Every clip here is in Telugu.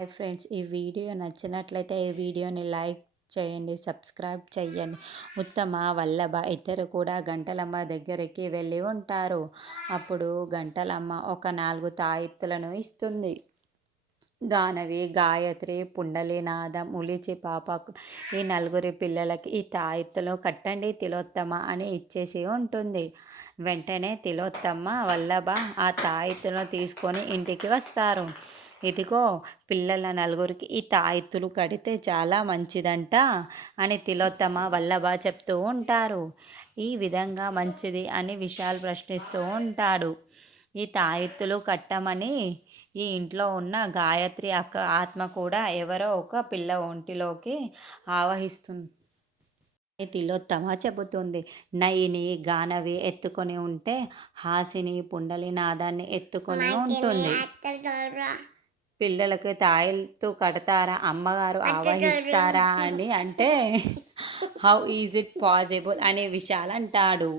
హాయ్ ఫ్రెండ్స్, ఈ వీడియో నచ్చినట్లయితే ఈ వీడియోని లైక్ చేయండి, సబ్స్క్రైబ్ చేయండి. ఉత్తమ, వల్లభ ఇద్దరు కూడా గంటలమ్మ దగ్గరికి వెళ్ళి ఉంటారు. అప్పుడు గంటలమ్మ ఒక 4 తాయెత్తులను ఇస్తుంది. గానవి, గాయత్రి, పుండలీనాదం, ఉలిచి పాపకు ఈ నలుగురి పిల్లలకి ఈ తాయెత్తులు కట్టండి తిలోత్తమ అని ఇచ్చేసి ఉంటుంది. వెంటనే తిలోత్తమ, వల్లభ ఆ తాయెత్తులను తీసుకొని ఇంటికి వస్తారు. ఇదిగో పిల్లల నలుగురికి ఈ తాయెత్తులు కడితే చాలా మంచిదంట అని తిలోత్తమ, వల్లభ చెప్తూ ఉంటారు. ఈ విధంగా మంచిది అని విశాల్ ప్రశ్నిస్తూ ఉంటాడు. ఈ తాయెత్తులు కట్టమని ఈ ఇంట్లో ఉన్న గాయత్రి అక్క ఆత్మ కూడా ఎవరో ఒక పిల్ల ఒంటిలోకి ఆవహిస్తుంది తిలోత్తమ చెబుతుంది. నయిని, గానవి ఎత్తుకొని ఉంటే హాసిని పుండలీనాదాన్ని ఎత్తుకొని ఉంటుంది. పిల్లలకి తాయెత్తు కడతారా, అమ్మగారు ఆవహిస్తారా అని అంటే హౌ ఈజ్ ఇట్ పాసిబుల్ అనే విషయాలు అంటాడు.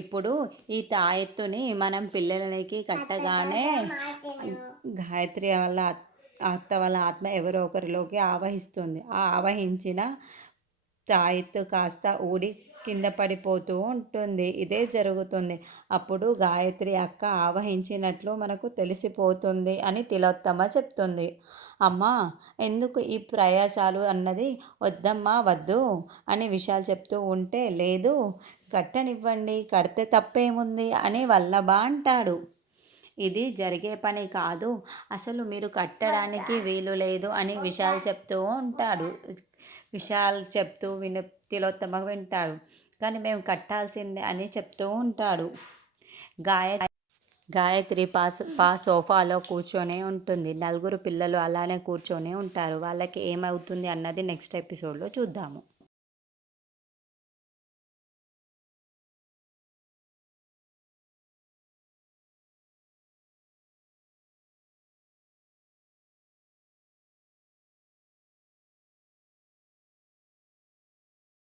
ఇప్పుడు ఈ తాయెత్తుని మనం పిల్లలకి కట్టగానే గాయత్రి వాళ్ళ అత్త వాళ్ళ ఆత్మ ఎవరో ఒకరిలోకి ఆవహిస్తుంది. ఆ ఆవహించిన తాయెత్తు కాస్త ఊడి కింద పడిపోతూ ఉంటుంది. ఇదే జరుగుతుంది. అప్పుడు గాయత్రి అక్క ఆవహించినట్లు మనకు తెలిసిపోతుంది అని తిలోత్తమ చెప్తుంది. అమ్మా, ఎందుకు ఈ ప్రయాసాలు అన్నది వద్దమ్మా, వద్దు అని విషయాలు చెప్తూ ఉంటే, లేదు కట్టనివ్వండి, కడితే తప్పేముంది అని వల్లభ అంటాడు. ఇది జరిగే పని కాదు, అసలు మీరు కట్టడానికి వీలు లేదు అని విశాల్ చెప్తూ ఉంటాడు. విశాల్ చెప్తూ తిలోత్తమ వింటాడు. కానీ మేము కట్టాల్సిందే అని చెప్తూ ఉంటాడు. గాయత్రి సోఫాలో కూర్చొనే ఉంటుంది. నలుగురు పిల్లలు అలానే కూర్చొని ఉంటారు. వాళ్ళకి ఏమవుతుంది అన్నది నెక్స్ట్ ఎపిసోడ్లో చూద్దాము.